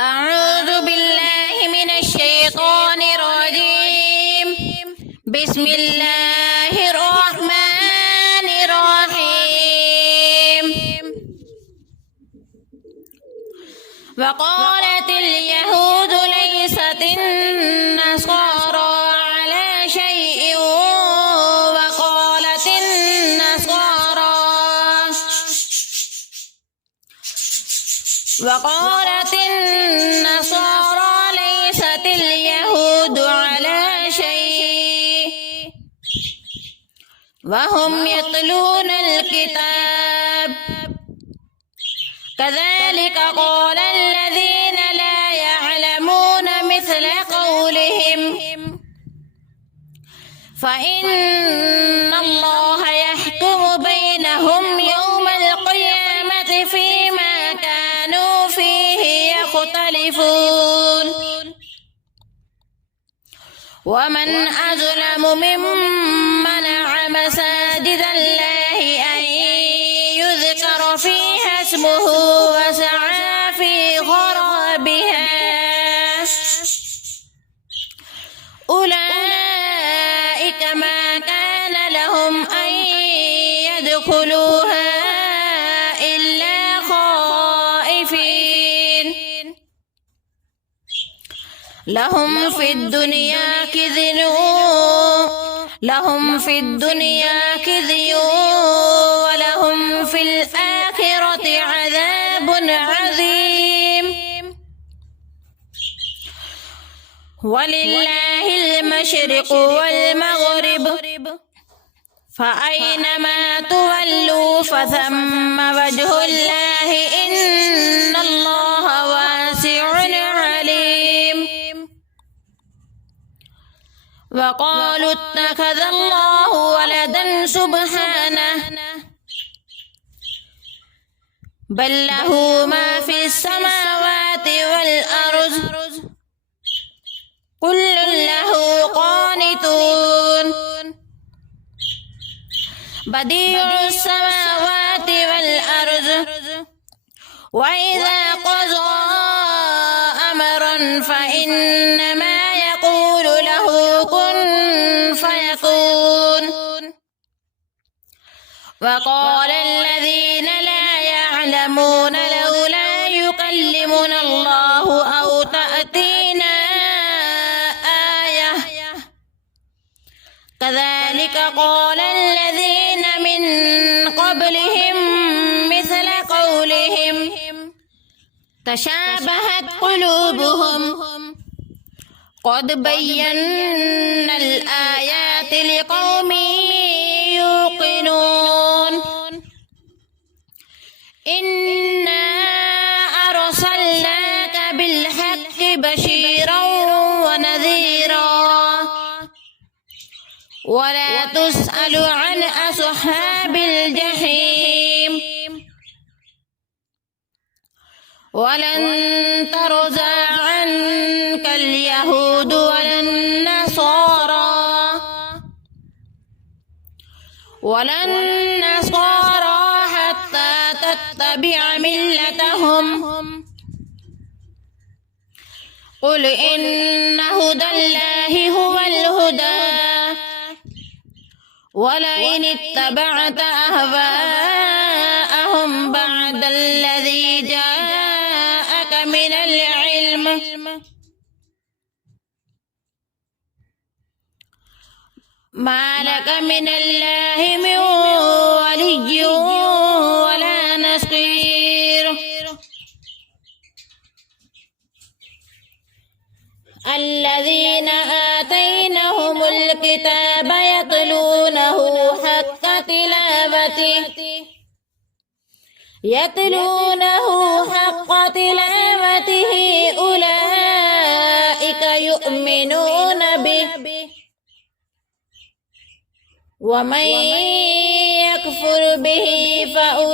أعوذ بالله من الشيطان الرجيم. بسم الله الرحمن الرحيم. وقالت اليهود ليست النصارى على شيء وقالت النصارى ليست اليهود على شيء وهم يتلون الكتاب كذلك قال الذين لا يعلمون مثل قولهم فإن الله يحكم بينهم يوم القيامة فيما كانوا فيه يختلفون ومن أظلم ممن منع مساجد الله أن يذكر فيها اسمه وسعى في خرابها أولئك ما كان لهم أن يدخلوها إلا خائفين لهم في الدنيا خزي ولهم في الآخرة عذاب عظيم ولله المشرق والمغرب فأينما تولوا فثم وجه الله إن الله واسع عليم وقالوا اتخذ الله ولدا سبحانه بل له ما في السماوات والأرض كل له قانتون بديع السماوات والأرض وإذا قضى أمرا فإنما يقول له كن فيكون وقال الذين لا يعلمون لولا يكلمنا الله أو تأتينا آية كذلك قال الذين من قبلهم مثل قولهم تشابهت قلوبهم قد بينا الآيات لقوم يوقنون إنا أرسلناك بالحق بشيرا ونذيرا ولا تسأل عن أصحاب الجحيم ولن ترضى عنك اليهود ولا النصارى حتى تتبع ملتهم قل إن هدى الله هو الهدى ولئن اتبعت أهواءهم بعد الذي جاءك من العلم ما لك من الله من ولي ولا نصير الذين آتيناهم الكتاب يتلونه حق تلاوته أولئك يؤمنون به ومن يكفر به فأولئك